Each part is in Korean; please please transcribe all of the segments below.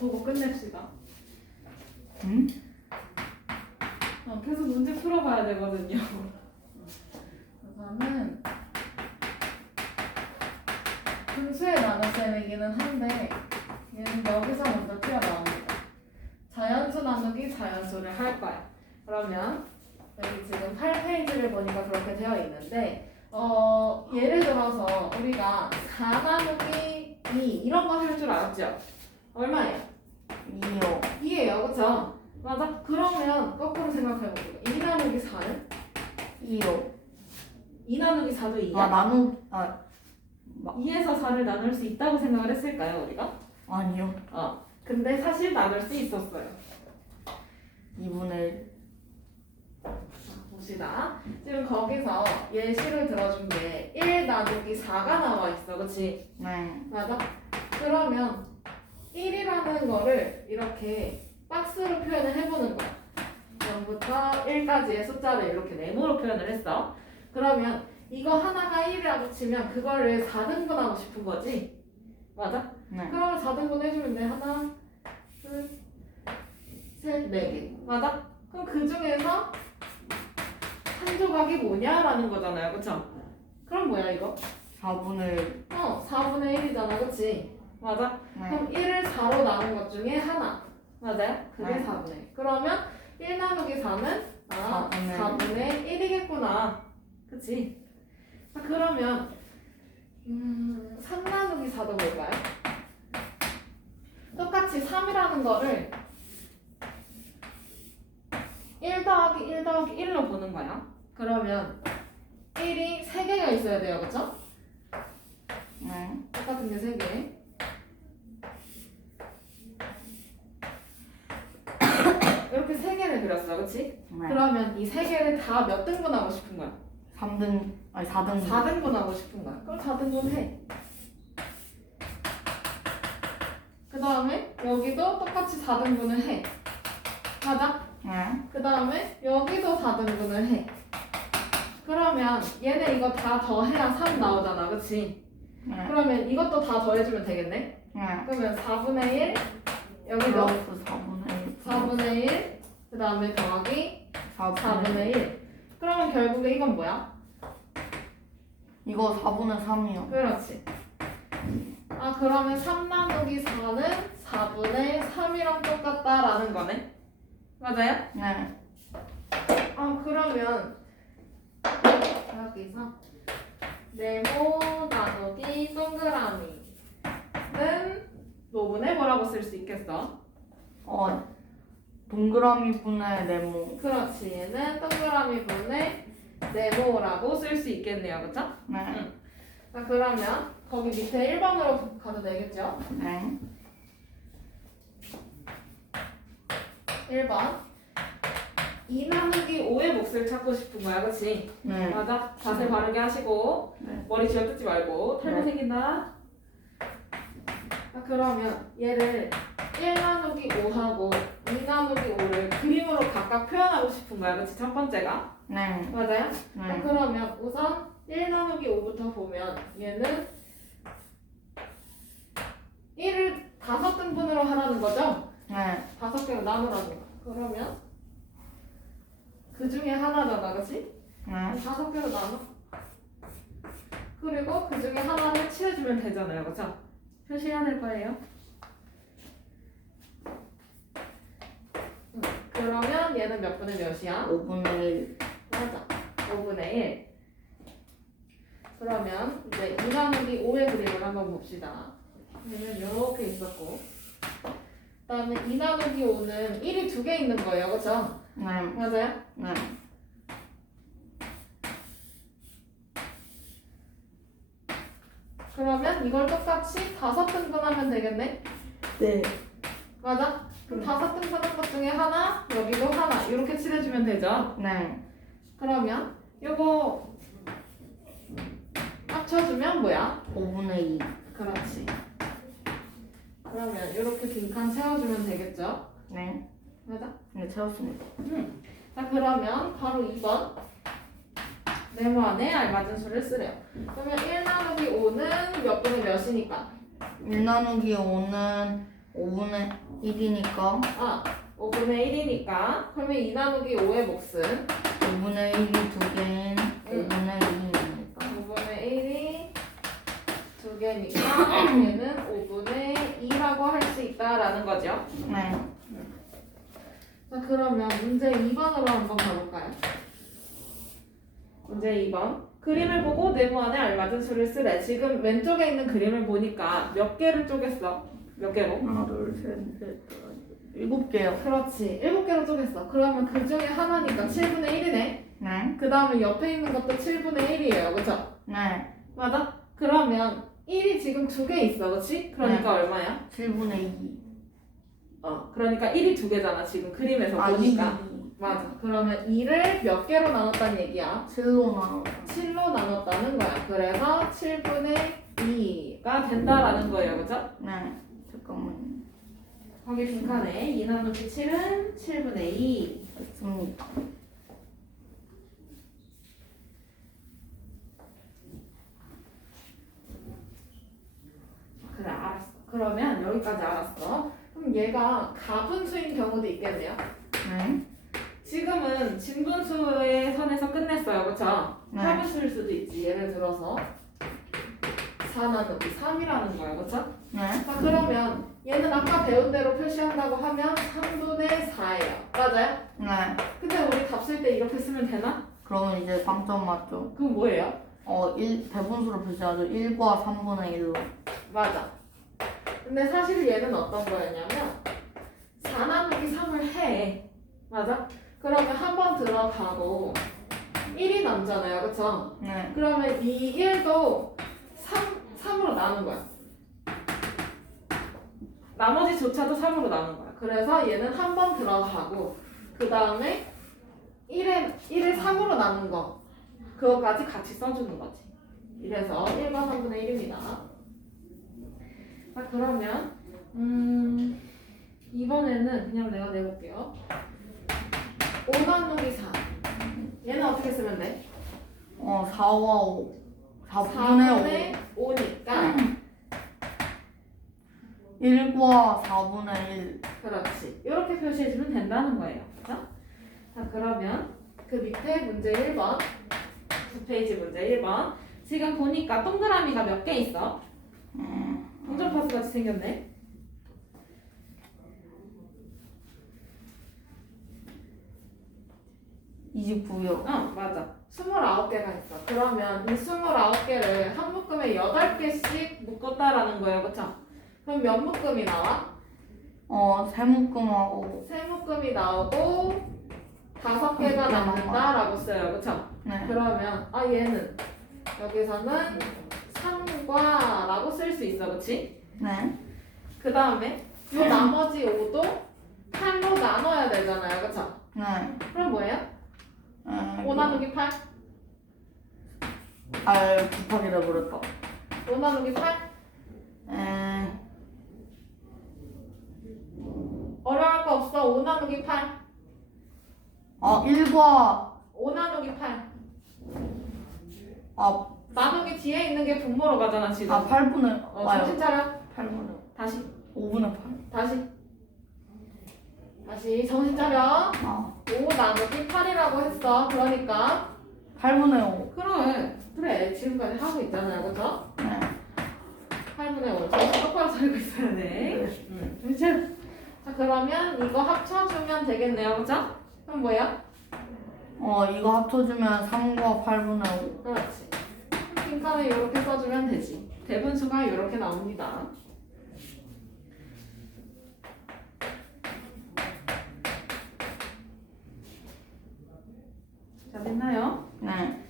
보고 끝냅시다. 응? 어, 계속 문제 풀어봐야 되거든요. 우선은 분수의 나눗셈이기는 한데 얘는 여기서 먼저 튀어나옵니다. 자연수 나누기 자연수를 할 거야. 그러면 여기 지금 8페이지를 보니까 그렇게 되어 있는데 어, 예를 들어서 우리가 4 나누기 2 이런 거 할 줄 알았죠? 얼마예요? 2요. 2예요, 그쵸? 맞아? 그러면 거꾸로 생각해볼게요. 2 나누기 4는? 2요. 2 나누기 4도 2야? 아, 나누, 아, 2에서 4를 나눌 수 있다고 생각을 했을까요, 우리가? 아니요. 어. 근데 사실 나눌 수 있었어요. 2분의 1. 자, 봅시다. 지금 거기서 예시를 들어준 게 1 나누기 4가 나와 있어, 그치? 네. 맞아? 그러면 1이라는 거를 이렇게 박스로 표현을 해보는 거야. 0부터 1까지의 숫자를 이렇게 네모로 표현을 했어. 그러면 이거 하나가 1이라고 치면 그거를 4등분하고 싶은 거지? 맞아? 네. 그러면 4등분 해주면 돼. 하나, 둘, 셋, 네 개. 맞아? 그럼 그 중에서 한 조각이 뭐냐라는 거잖아요. 그쵸? 그럼 뭐야 이거? 4분의 1. 어, 4분의 1이잖아. 그치? 맞아? 네. 그럼 1을 4로 나눈 것 중에 하나. 맞아요? 그게 네. 4분의 1. 그러면 1 나누기 4는 아, 4분의 4분의 1이겠구나. 그치? 자, 그러면 음, 3 나누기 4도 뭘까요? 똑같이 3이라는 거를 1 더하기 1 더하기 1로 보는 거야. 그러면 1이 3개가 있어야 돼요. 그쵸? 네. 똑같은 게 3개. 이렇게 3개를 그렸어. 그치? 네. 그러면 이 3개를 다 몇 등분하고 싶은 거야? 3등, 아니 4등. 4등분하고 싶은 거야. 그럼 4등분 해. 그 다음에 여기도 똑같이 4등분을 해. 맞아? 네. 그 다음에 여기도 4등분을 해. 그러면 얘네 이거 다 더해야 3 나오잖아. 그치? 네. 그러면 이것도 다 더해주면 되겠네? 네. 그러면 4분의 1, 여기도 여기도 4분의 1. 4분의 1, 그 다음에 더하기 4분의 4분의 1. 그러면 결국에 이건 뭐야? 이거 4분의 3이요. 그렇지. 아, 그러면 3 나누기 4는 4분의 3이랑 똑같다라는 거네? 맞아요? 네. 아, 그러면 여기서 네모 나누기 동그라미는 노분에 뭐라고 쓸 수 있겠어? 어, 동그라미 분의 네모. 그렇지. 얘는 동그라미 분의 네모라고 쓸 수 있겠네요. 그쵸? 네. 자, 그러면 거기 밑에 1번으로 가도 되겠죠? 네. 1번. 2 나누기 5의 몫을 찾고 싶은 거야. 그치? 네. 맞아. 자세 바르게 하시고 네. 머리 쥐어뜯지 말고 탈모 네. 생긴다. 자, 그러면 얘를 1 나누기 5하고 2 나누기 5를 그림으로 각각 표현하고 싶은 거야. 그치? 첫 번째가. 네. 맞아요? 자, 네. 그러면 우선 1 나누기 5부터 보면 얘는 1을 다섯 등분으로 하라는 거죠? 네. 다섯 개로 나누라는 거. 그러면 그 중에 하나잖아, 그치? 네. 다섯 개로 나눠. 그리고 그 중에 하나를 칠해주면 되잖아요, 그쵸? 표시해야 될 거예요. 음, 그러면 얘는 몇 분의 몇이야? 5분의 1. 맞아. 5분의 1. 그러면 이제 2 나누기 5의 그림을 한번 봅시다. 얘는 이렇게 있었고. 그 다음에 2 나누기 5는 1이 두 개 있는 거예요. 그쵸? 네. 맞아요? 네. 그러면 이걸 똑같이 다섯 등분하면 되겠네? 네. 맞아? 그럼 음. 다섯 등분한 것 중에 하나, 여기도 하나. 이렇게 칠해주면 되죠? 네. 그러면 요거 합쳐주면 뭐야? 5분의 2. 그렇지. 그러면 이렇게 빈칸 채워주면 되겠죠? 네. 맞아? 네, 채웠습니다. 자 그러면 바로 2번 네모 안에 알맞은 수를 쓰래요. 그러면 1 나누기 5는 몇 분의 몇이니까? 1 나누기 5는 5분의 1이니까 아 5분의 1이니까 그러면 2 나누기 5의 몫은 5분의 1이 두 개인 응. 5분의 2입니다. 5분의 1이 두 개니까 얘는 5분의 2라고 할 수 있다라는 거죠. 네. 자 그러면 문제 2번으로 한번 가볼까요? 문제 2번 그림을 보고 네모 안에 알맞은 수를 쓰래. 지금 왼쪽에 있는 그림을 보니까 몇 개를 쪼갰어? 몇 개로? 하나, 둘, 셋, 넷, 다섯, 일곱 개요. 그렇지. 7개로 쪼갰어. 그러면 그 중에 하나니까 7분의 1이네. 네. 그 다음에 옆에 있는 것도 7분의 1이에요. 그죠? 네. 맞아? 그러면 1이 지금 두 개 있어. 그렇지? 그러니까 얼마야? 7분의 2. 어. 그러니까 1이 두 개잖아. 지금 그림에서 아, 2. 보니까. 맞아. 그러면 2를 몇 개로 나눴다는 얘기야? 7로 나눠. 7로 나눴다는 거야. 그래서 7분의 2가 된다라는 거예요. 그죠? 네. 잠깐만요. 거기 빈칸에 2 나누기 7은 7분의 2. 됐습니다. 그래 알았어. 그러면 여기까지 알았어. 그럼 얘가 가분수인 경우도 있겠네요. 네. 지금은 진분수의 선에서 끝냈어요. 그쵸? 네. 하분수일 수도 있지. 예를 들어서 4 나누기 3이라는 거야. 그쵸? 네. 자 그러면 얘는 아까 배운 대로 표시한다고 하면 3분의 4예요. 맞아요? 네. 근데 우리 답 쓸 때 이렇게 쓰면 되나? 그러면 이제 방점 맞죠? 그럼 뭐예요? 어, 1, 대분수로 표시하죠. 1과 3분의 1로. 맞아. 근데 사실 얘는 어떤 거였냐면 4 나누기 3을 해. 맞아? 그러면 한 번 들어가고 1이 남잖아요. 그쵸? 네. 그러면 이 1도 3, 3으로 나눈 거야. 나머지 조차도 3으로 나눈 거야. 그래서 얘는 한 번 들어가고 그 다음에 1에, 1을 3으로 나눈 거 그거까지 같이 써주는 거지. 이래서 1과 3분의 1입니다. 자 그러면 음, 이번에는 그냥 내가 내볼게요. 5 나누기 4 얘는 어떻게 쓰면 돼? 어, 4와 5. 4분의 5. 4분의 5니까 1과 4분의 1. 그렇지. 이렇게 표시해주면 된다는 거예요. 그죠? 자, 그러면 그 밑에 문제 1번, 두 페이지 문제 1번. 지금 보니까 동그라미가 몇 개 있어? 음, 동전 파스 같이 생겼네. 이십구요. 어, 맞아. 29개가 있어. 그러면 이 29개를 한 묶음에 8개씩 묶었다라는 거예요. 그쵸? 그럼 몇 묶음이 나와? 어, 세묶음하고. 세 묶음이 나오고 다섯 개가 남는다라고 써요. 그쵸? 네. 그러면 아 얘는 여기서는 3과라고 쓸 수 있어 그치? 네. 그 다음에 요 나머지 5도 8로 나눠야 되잖아요 그쵸? 네. 그럼 뭐예요? 에, 5 나누기 8? 아, 곱하기 돼버렸다. 5 나누기 8? 에, 어려울 거 없어. 5 나누기 8 아, 1과, 5 나누기 8 아, 나누기 뒤에 있는 게 분모로 가잖아 지금. 아 8분의, 어, 와요. 정신 차려. 8분의, 다시. 5분의 8. 다시 다시 정신 차려 아, 5 나누기 8이라고 했어 그러니까 8분의 5. 그래 그래 지금까지 하고 있잖아요 그죠? 네. 8분의 5 정신 똑바로 살고 있어야 돼 응. 정신 자 그러면 이거 합쳐주면 되겠네요 그죠? 그럼 뭐야? 어, 이거 합쳐주면 3과 8분의 5. 그렇지 빈칸에 이렇게 써주면 되지 대분수가 이렇게 나옵니다 됐나요? 네.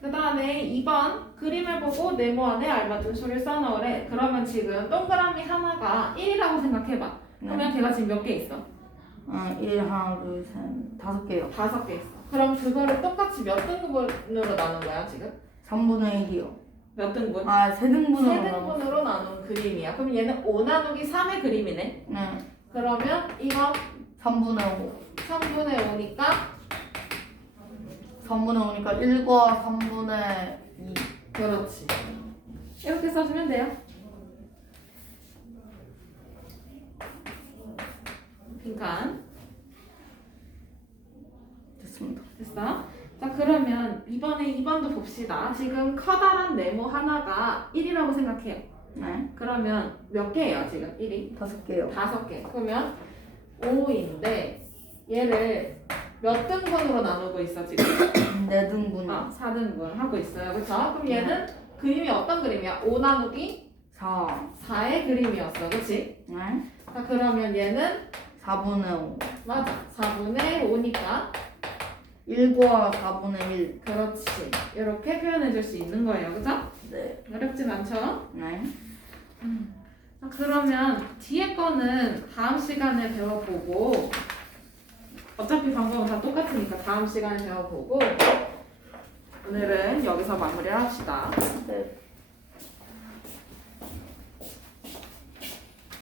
그 다음에 2번 그림을 보고 네모 안에 알맞은 수를 써넣으래 그러면 지금 동그라미 하나가 1이라고 생각해봐 네. 그러면 걔가 지금 몇 개 있어? 어, 1, 하나, 둘, 셋, 다섯 개요. 다섯 개 있어 그럼 그거를 똑같이 몇 등분으로 나눈 거야 지금? 3분의 1이요. 몇 등분? 아, 세 등분으로 세. 등분으로 나눈 그림이야 그럼 얘는 5 나누기 3의 그림이네 네. 그러면 이거 3분의 5. 3분의 5니까 3분의 5니까 1과 3분의 2. 그렇지 이렇게 써주면 돼요 빈칸 됐습니다. 됐어? 자 그러면 이번에 2번도 봅시다. 지금 커다란 네모 하나가 1이라고 생각해요. 네. 그러면 몇 개예요 지금 1이? 다섯 개요. 다섯 개. 그러면 5인데 얘를 몇 등분으로 나누고 있어 지금? 네 등분. 아 4등분 하고 있어요. 그렇죠? 그럼 얘는 그림이 어떤 그림이야? 5 나누기 4. 4의 그림이었어. 그렇지? 네. 자 그러면 얘는 4분의 5. 맞아. 4분의 5니까 1과 4분의 1. 그렇지. 이렇게 표현해 줄 수 있는 거예요. 그죠? 네. 어렵진 않죠? 네. 자, 그러면 뒤에 거는 다음 시간에 배워보고 어차피 방법은 다 똑같으니까 다음 시간에 배워보고 오늘은 여기서 마무리를 합시다. 네.